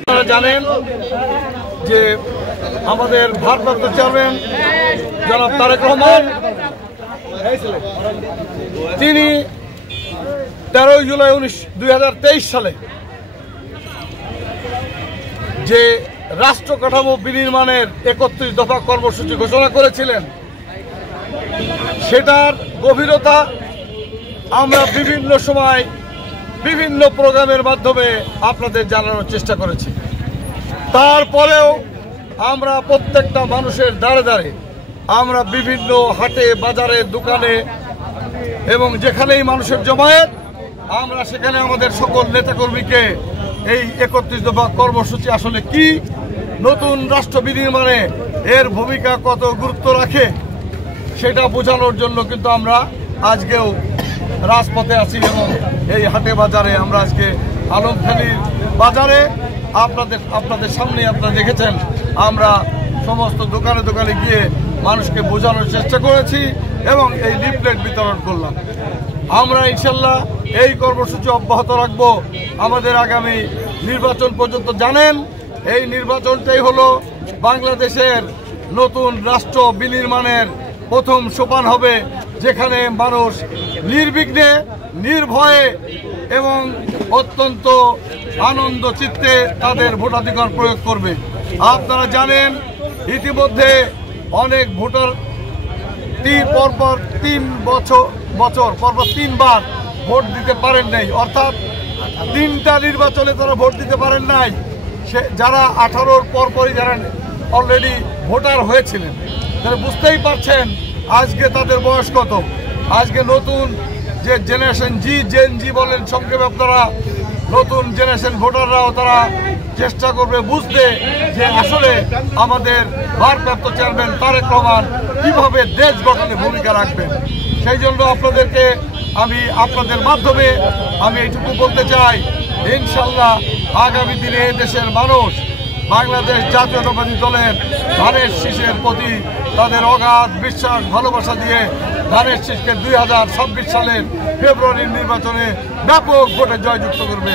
আপনারা জানেন যে আমাদের ভারপ্রাপ্ত চেয়ারম্যান জনাব তারেক রহমান তিনি 13 জুলাই 2023 সালে যে রাষ্ট্র কাঠামো বিনির্মাণের 31 দফা কর্মসূচি ঘোষণা করেছিলেন, সেটার গভীরতা আমরা বিভিন্ন সময় বিভিন্ন প্রোগ্রামের মাধ্যমে আপনাদের জানানোর চেষ্টা করেছি। তারপরেও আমরা প্রত্যেকটা মানুষের দ্বারে দ্বারে, আমরা বিভিন্ন হাটে বাজারে দোকানে এবং যেখানেই মানুষের জমায়েত, আমরা সেখানে আমাদের সকল নেতাকর্মীকে এই 31 দফা কর্মসূচি আসলে কি, নতুন রাষ্ট্র বিনির্মাণে এর ভূমিকা কত গুরুত্ব রাখে সেটা বোঝানোর জন্য কিন্তু আমরা আজকেও রাজপথে আছি এবং এই হাটে বাজারে আমরা আজকে আলমখালির বাজারে আপনাদের সামনে আপনারা দেখেছেন, আমরা সমস্ত দোকানে দোকানে গিয়ে মানুষকে বোঝানোর চেষ্টা করেছি এবং এই লিফলেট বিতরণ করলাম। আমরা ইনশাল্লাহ এই কর্মসূচি অব্যাহত রাখব আমাদের আগামী নির্বাচন পর্যন্ত। জানেন, এই নির্বাচনটাই হলো বাংলাদেশের নতুন রাষ্ট্র বিনির্মাণের প্রথম সোপান হবে, যেখানে মানুষ নির্বিঘ্নে, নির্ভয়ে এবং অত্যন্ত আনন্দ চিত্তে তাদের ভোটাধিকার প্রয়োগ করবে। আপনারা জানেন, ইতিমধ্যে অনেক ভোটার পরপর 3 বছর পরপর 3 বার ভোট দিতে পারেন নাই, অর্থাৎ 3টা নির্বাচনে তারা ভোট দিতে পারেন নাই। যারা 18-র পরপরই যারা অলরেডি ভোটার হয়েছিলেন, তারা বুঝতেই পারছেন আজকে তাদের বয়স কত। আজকে নতুন যে জেনারেশন জেন জি বলেন সংক্ষেপে, আপনারা নতুন জেনারেশন ভোটাররাও তারা চেষ্টা করবে বুঝতে যে আসলে আমাদের ভারপ্রাপ্ত চেয়ারম্যান তারেক রহমান কিভাবে দেশ গঠনে ভূমিকা রাখবেন। সেই জন্য আপনাদের মাধ্যমে আমি এইটুকু বলতে চাই, ইনশাল্লাহ আগামী দিনে দেশের মানুষ বাংলাদেশ জাতীয়তাবাদী দলের ধানের শীষের প্রতি তাদের অগাধ বিশ্বাস ভালোবাসা দিয়ে ধানের শীষকে 2026 সালের ফেব্রুয়ারির নির্বাচনে ব্যাপক ভোটে জয়যুক্ত করবে।